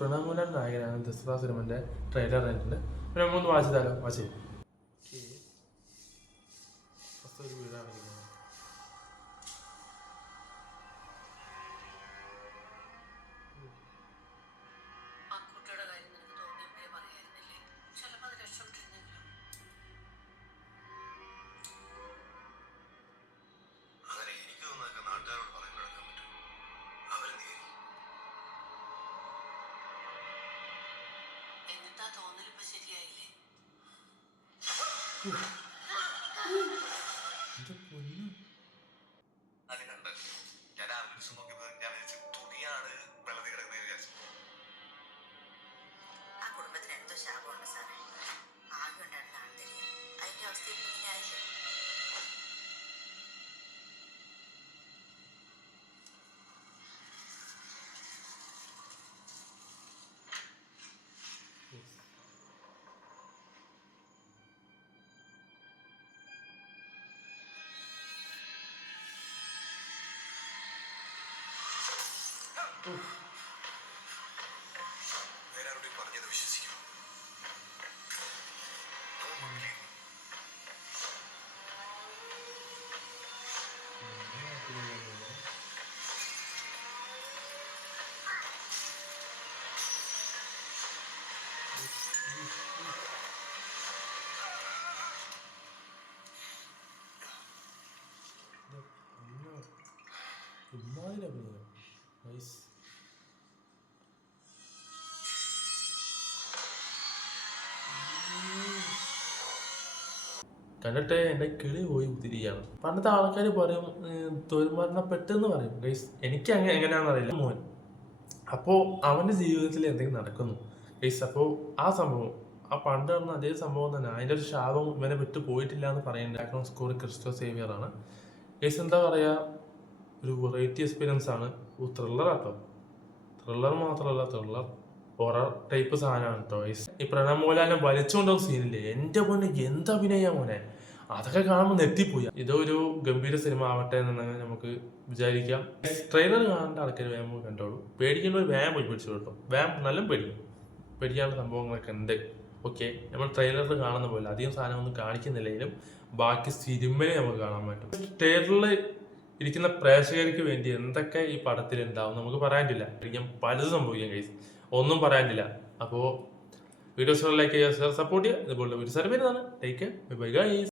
പ്രണാമൂലൻ നായകനാണ് ദസറ സിനിമന്റെ ട്രെയിലർ കണ്ടിട്ടുണ്ട്. പിന്നെ നമ്മൾ ഒന്ന് വായിച്ചു തരാം ശരിയായില്ലേ? വേറെ ആരോടും പറഞ്ഞത് വിശ്വസിക്കും എന്റെ പൊന്നു. ഇമ്മാതിരി അഭിനയം. Nice. കണ്ടിട്ട് എന്റെ കിളി പോയി തിരിയാണ് പണ്ടത്തെ ആൾക്കാർ പറയും തൊഴിൽമരണപ്പെട്ടെന്ന് പറയും. ഗൈസ് എനിക്ക് അങ്ങനെ എങ്ങനെയാണെന്ന് അറിയില്ല. മോൻ. അപ്പോൾ അവന്റെ ജീവിതത്തിൽ എന്തെങ്കിലും നടക്കുന്നു. ഗൈസ് അപ്പോൾ ആ സംഭവം ആ പണ്ട് നടന്ന അതേ സംഭവം തന്നെ. അതിന്റെ ഒരു ശാപം ഇവനെ വിട്ടു പോയിട്ടില്ല എന്ന് പറയുന്നുണ്ട്. ബാക്ക്ഗ്രൗണ്ട് സ്കോർ ക്രിസ്റ്റോ സേവിയർ ആണ്. ഗൈസ് എന്താ പറയുക ഒരു വെറൈറ്റി എക്സ്പീരിയൻസ് ആണ്. ഒരു ത്രില്ലർ ആട്ടോ ത്രില്ലർ മാത്രമല്ല ത്രില്ലർ ഹൊറർ ടൈപ്പ് സാധനമാണ് ടോയ്സ് ഈ പ്രണവ് മോലാനെ വലിച്ചുകൊണ്ടുള്ള സീനില്ലേ എന്റെ മോനെ എന്താ അഭിനയ മോനെ? അതൊക്കെ കാണുമ്പോൾ നെത്തിപ്പോയി ഇതൊരു ഗംഭീര സിനിമ ആവട്ടെ എന്ന് നമുക്ക് വിചാരിക്കാം. ട്രെയിലർ കാണേണ്ട ആൾക്കാർ വേഗം പോയി കണ്ടോളൂ. പേടിക്കേണ്ടവർ വേഗം പോയി പിടിച്ചു കേട്ടോ വേഗം നല്ല പേടിക്കും. പേടിക്കാനുള്ള സംഭവങ്ങളൊക്കെ ഉണ്ട്. ഓക്കെ നമ്മൾ ട്രെയിലറിൽ കാണുന്ന പോലെ അധികം സാധനമൊന്നും കാണിക്കുന്നില്ലെങ്കിലും ബാക്കി സിനിമയിൽ നമുക്ക് കാണാൻ പറ്റും. ട്രെയിലറിൽ ഇരിക്കുന്ന പ്രേക്ഷകർക്ക് വേണ്ടി എന്തൊക്കെ ഈ പടത്തിൽ ഉണ്ടാവും? നമുക്ക് പറയാനില്ല ശരിക്കും പലതും സംഭവിക്കാം കൈസ് ഒന്നും പറയാനില്ല. അപ്പോൾ വീഡിയോസുകളിലേക്ക് സപ്പോർട്ട് ചെയ്യുക ഇതുപോലെ ഒരു സർവേ ടേക്ക് ബൈ ഗൈസ്